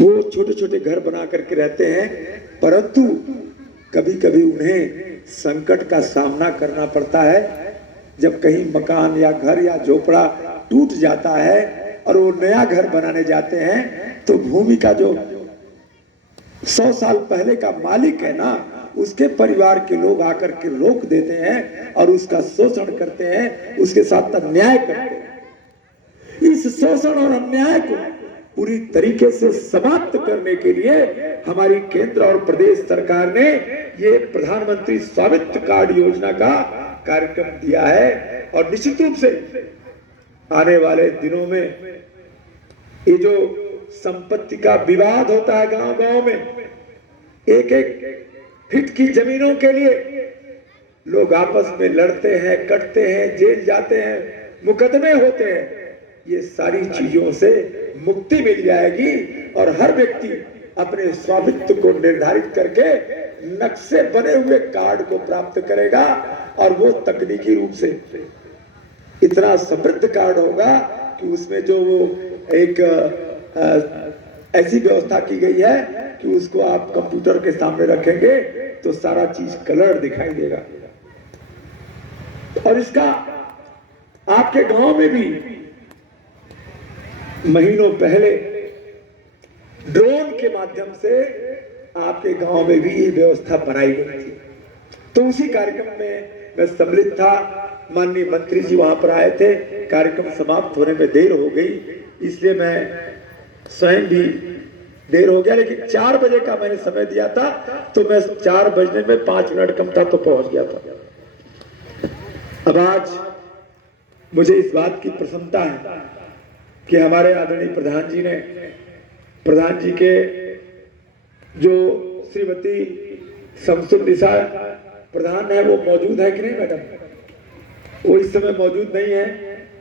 वो छोटे छोटे घर बना करके रहते हैं, परंतु कभी कभी उन्हें संकट का सामना करना पड़ता है। जब कहीं मकान या घर या झोपड़ा टूट जाता है और वो नया घर बनाने जाते हैं, तो भूमि का जो 100 साल पहले का मालिक है ना, उसके परिवार के लोग आकर के रोक देते हैं और उसका शोषण करते हैं, उसके साथ अन्याय करते हैं। इस शोषण और अन्याय को पूरी तरीके से समाप्त करने के लिए हमारी केंद्र और प्रदेश सरकार ने ये प्रधानमंत्री स्वामित्व कार्ड योजना का कार्यक्रम दिया है। और निश्चित रूप से आने वाले दिनों में ये जो संपत्ति का विवाद होता है गांव गांव में, एक एक फिट की जमीनों के लिए लोग आपस में लड़ते हैं, कटते हैं, जेल जाते हैं, मुकदमे होते हैं, ये सारी चीजों से मुक्ति मिल जाएगी और हर व्यक्ति अपने स्वामित्व को निर्धारित करके नक्शे बने हुए कार्ड को प्राप्त करेगा और वो तकनीकी रूप से इतना समृद्ध कार्ड होगा कि उसमें जो वो एक ऐसी व्यवस्था की गई है कि उसको आप कंप्यूटर के सामने रखेंगे तो सारा चीज कलर दिखाई देगा। और इसका आपके गांव में भी महीनों पहले ड्रोन के माध्यम से आपके गांव में भी ये व्यवस्था बनाई गई थी। तो उसी कार्यक्रम में मैं सम्मिलित था, माननीय मंत्री जी वहां पर आए थे। कार्यक्रम समाप्त होने में देर हो गई, इसलिए मैं स्वयं भी देर हो गया, लेकिन 4 बजे का मैंने समय दिया था, तो मैं 4 बजने में 5 मिनट कम था तो पहुंच गया था। अब आज मुझे इस बात की प्रसन्नता है कि हमारे आदरणीय प्रधान जी के जो श्रीमती शमसुन्निसा प्रधान है वो मौजूद है कि नहीं मैडम? वो इस समय मौजूद नहीं है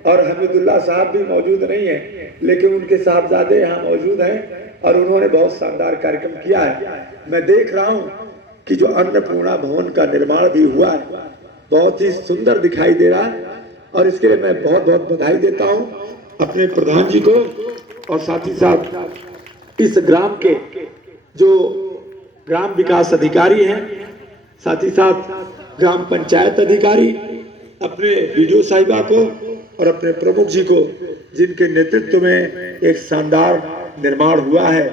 और हमीदुल्लाह साहब भी मौजूद नहीं है, लेकिन उनके साहबजादे यहाँ मौजूद हैं और उन्होंने बहुत शानदार कार्यक्रम किया है। मैं देख रहा हूँ कि जो अन्नपूर्णा भवन का निर्माण भी हुआ है, बहुत ही सुंदर दिखाई दे रहा है और इसके लिए मैं बहुत बहुत बधाई देता हूँ अपने प्रधान जी को और साथ ही साथ इस ग्राम के जो ग्राम विकास अधिकारी हैं, साथ ही साथ ग्राम पंचायत अधिकारी, अपने बीडीओ साहिबा को और अपने प्रमुख जी को, जिनके नेतृत्व में एक शानदार निर्माण हुआ है।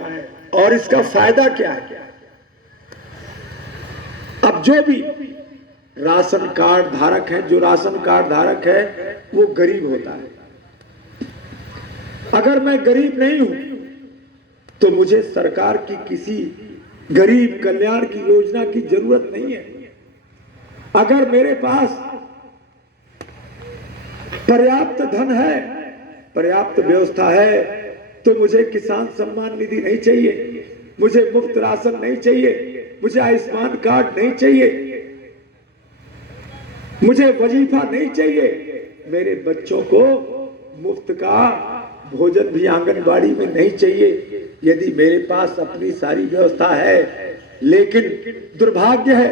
और इसका फायदा क्या है? अब जो भी राशन कार्ड धारक है, जो राशन कार्ड धारक है वो गरीब होता है। अगर मैं गरीब नहीं हूं तो मुझे सरकार की किसी गरीब कल्याण की योजना की जरूरत नहीं है। अगर मेरे पास पर्याप्त धन है, पर्याप्त व्यवस्था है, तो मुझे किसान सम्मान निधि नहीं चाहिए, मुझे मुफ्त राशन नहीं चाहिए, मुझे आयुष्मान कार्ड नहीं चाहिए, मुझे वजीफा नहीं चाहिए, मेरे बच्चों को मुफ्त का भोजन भी आंगनबाड़ी में नहीं चाहिए, यदि मेरे पास अपनी सारी व्यवस्था है। लेकिन दुर्भाग्य है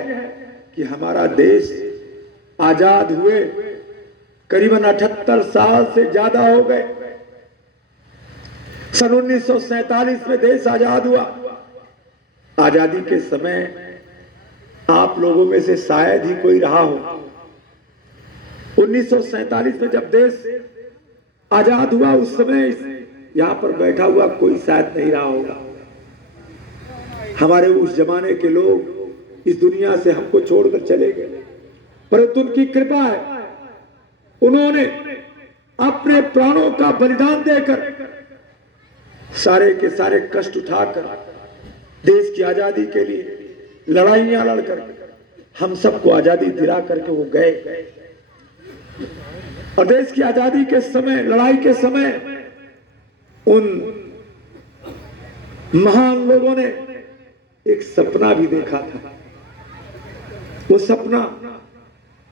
कि हमारा देश आजाद हुए करीबन 78 साल से ज्यादा हो गए। सन 1947 में देश आजाद हुआ। आजादी के समय आप लोगों में से शायद ही कोई रहा हो। 1947 में जब देश आजाद हुआ, उस समय यहां पर बैठा हुआ कोई शायद नहीं रहा होगा। हमारे उस जमाने के लोग इस दुनिया से हमको छोड़कर चले गए, परंतु उनकी कृपा है, उन्होंने अपने प्राणों का बलिदान देकर, सारे के सारे कष्ट उठाकर, देश की आजादी के लिए लड़ाइयां लड़कर हम सबको आजादी दिला करके वो गए। और देश की आजादी के समय, लड़ाई के समय, उन महान लोगों ने एक सपना भी देखा था। वो सपना